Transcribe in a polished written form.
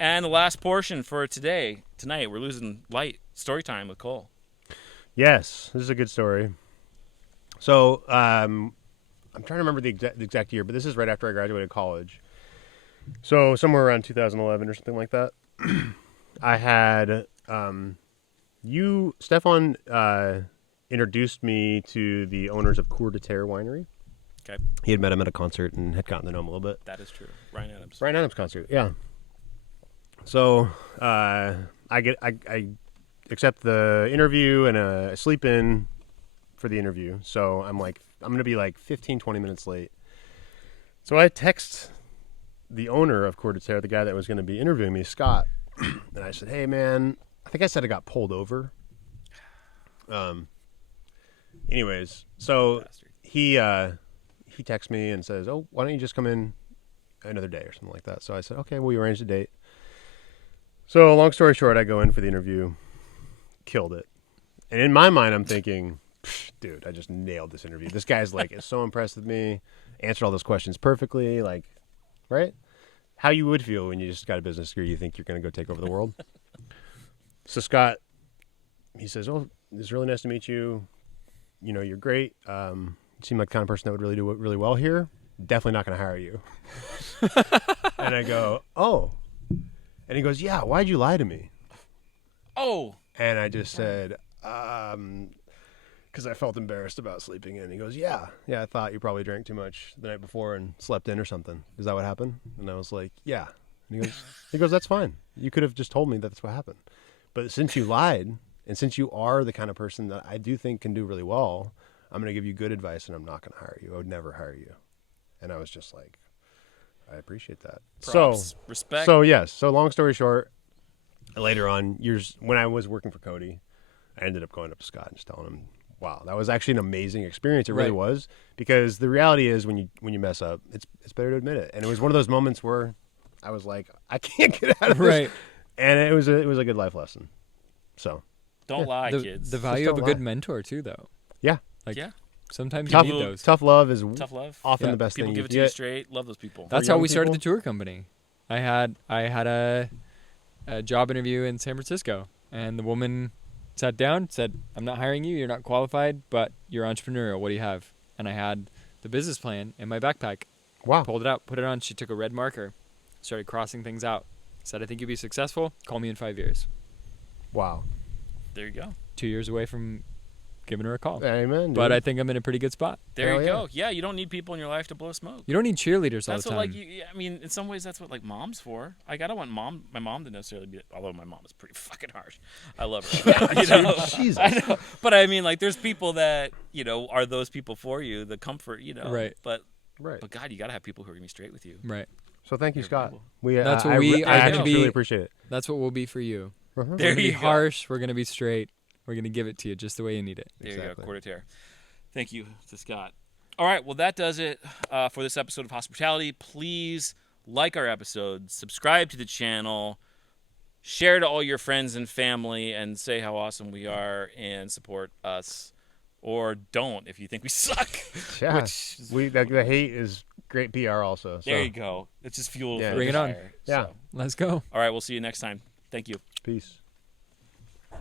And the last portion for tonight, we're losing light. Story time with Cole. Yes, this is a good story. So, I'm trying to remember the exact year, but this is right after I graduated college. So, somewhere around 2011 or something like that. I had Stefan, introduced me to the owners of Coeur de Terre Winery. Okay. He had met him at a concert and had gotten to know him a little bit. That is true. Ryan Adams. Ryan Adams concert, yeah. So I accept the interview and I sleep in for the interview. So I'm going to be like 15, 20 minutes late. So I text the owner of Coeur de Terre, the guy that was going to be interviewing me, Scott, and I said, "Hey man, I think I said I got pulled over." Anyways, so he texts me and says, "Oh, why don't you just come in another day or something like that?" So I said, "Okay, we arranged a date." So long story short, I go in for the interview, killed it, and in my mind, I'm thinking, "Dude, I just nailed this interview. This guy's like is so impressed with me, answered all those questions perfectly, like, right? How you would feel when you just got a business degree, you think you're going to go take over the world." So Scott, he says, "Oh, it's really nice to meet you. You know, you're great. You seem like the kind of person that would really do really well here. Definitely not going to hire you." And I go, "Oh." And he goes, "Yeah, why'd you lie to me?" Oh. And I just said, because I felt embarrassed about sleeping in. He goes, yeah, I thought you probably drank too much the night before and slept in or something. Is that what happened?" And I was like, "Yeah." And he goes, "That's fine. You could have just told me that that's what happened. But since you lied, and since you are the kind of person that I do think can do really well, I'm going to give you good advice and I'm not going to hire you. I would never hire you." And I was just like, I appreciate that. Props. So, Respect. So, yes. So, long story short, later on, when I was working for Cody, I ended up going up to Scott and just telling him, wow, that was actually an amazing experience. It really was. Because the reality is when you mess up, it's better to admit it. And it was one of those moments where I was like, I can't get out of this. And it was a good life lesson. So don't lie, kids. The value of a good mentor too, though. Yeah. Sometimes you need those. Tough love is often the best people thing. People give it to you straight. Love those people. That's how we started the tour company. I had a job interview in San Francisco, and the woman sat down, said, "I'm not hiring you. You're not qualified, but you're entrepreneurial. What do you have?" And I had the business plan in my backpack. Wow. Pulled it out, put it on. She took a red marker, started crossing things out. Said, "I think you'll be successful. Call me in 5 years." Wow. There you go. 2 years away from giving her a call. Amen. Dude. But I think I'm in a pretty good spot. There you go. Yeah, you don't need people in your life to blow smoke. You don't need cheerleaders all the time. I mean, in some ways, that's what mom's for. Like, I don't want my mom to necessarily be. Although my mom is pretty fucking harsh. I love her. Jesus. I know. But I mean, like, there's people that are those people for you. The comfort, Right. But God, you gotta have people who are gonna be straight with you. Right. So thank you, Scott. That's what I actually really appreciate it. That's what we'll be for you. There we're gonna be go. harsh. We're gonna be straight. We're going to give it to you just the way you need it. There you go, Coeur de Terre. Thank you to Scott. All right, well, that does it for this episode of Hospitality. Please like our episodes, subscribe to the channel, share to all your friends and family, and say how awesome we are and support us. Or don't if you think we suck. Yeah, the hate is great PR also. So. There you go. It's just fuel. Bring it on. Yeah. Let's go. All right, we'll see you next time. Thank you. Peace.